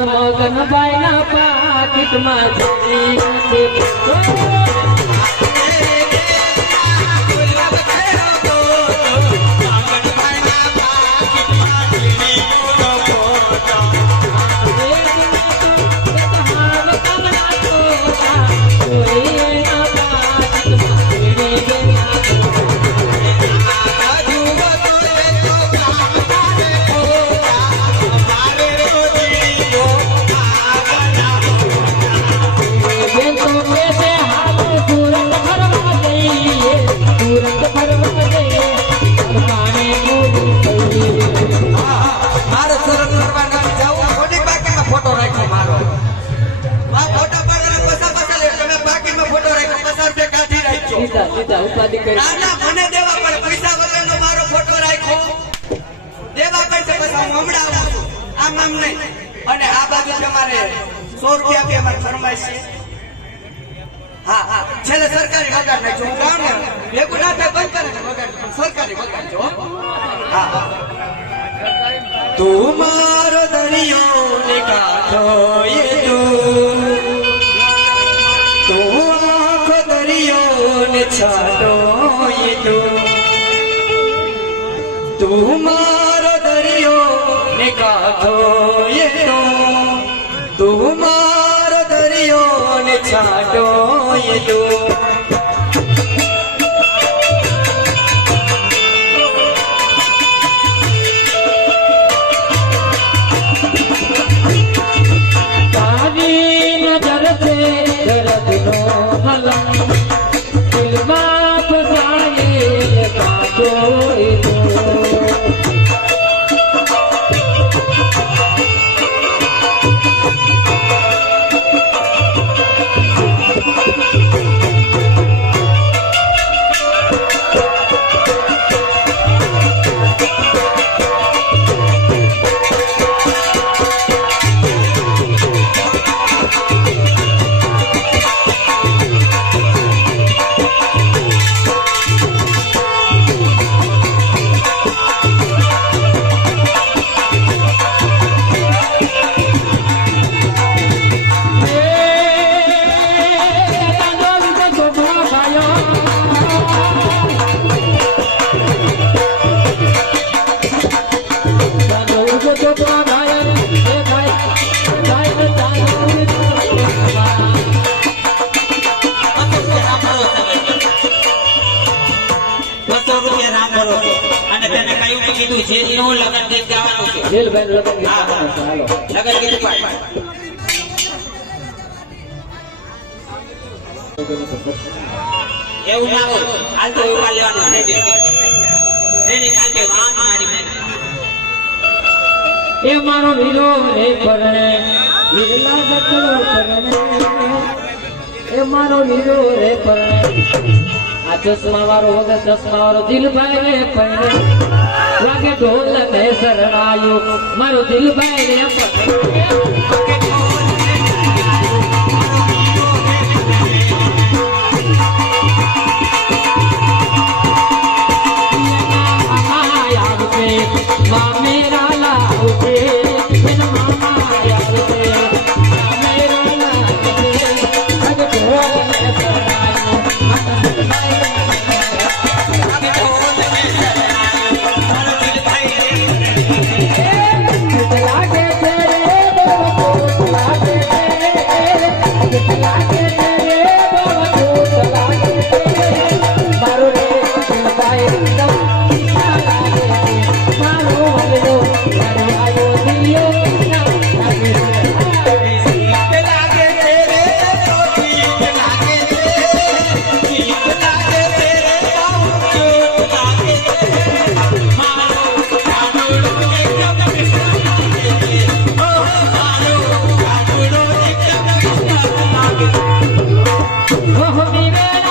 માર મગન ભાઈ ના પાકીટમાં જતી. સીધા સીધા ઉપાધિ કરી. ના ના મને દેવા પડે. પૈસા વગરનો મારો ફોટો રાખ્યો. દેવા પડશે પછી હું હમણાં આવું છું. આમ આમ નહીં. અને આ બાજુ તમારે સો રૂપિયા બી અમારે ફરમાઈશ. છે હા હા. છેલ્લે સરકારી વગાડ નાખ્યો. હું ગામ ભેગું ના થાય બંધ કરે પણ સરકારી વગાડજો, હો. તું મારો દરિયો ને કાંઠો દરિયો ને છાડો એ દરિયો ને કાંઠો એ તું દરિયો ને છાટો એ રામ અને તેને કયું મેં કીધું? છે નું લગન ગીત ગાવાનું છે. દિલભાઈ લગન ગીત ગાવાનું છે, હાલો. લગન ગીત પાડ એવું ના હોય. હાલ તો એવું લેવાનું ટ્રેનિંગ આજે વાંચ મારી મેં એ મારો વીરો રે પરણે. વીરલા સતરો પરણે. એ મારો વીરો રે પરણે. આ ચશ્મા વાળો વગર ચશ્મા વાળો દિલભાઈ રે પરણે લાગે ઢોલ ને શરણાયો. મારો દિલભાઈ રે પરણે આવશે મા મેરા લાવશે એના મા la la la Oh,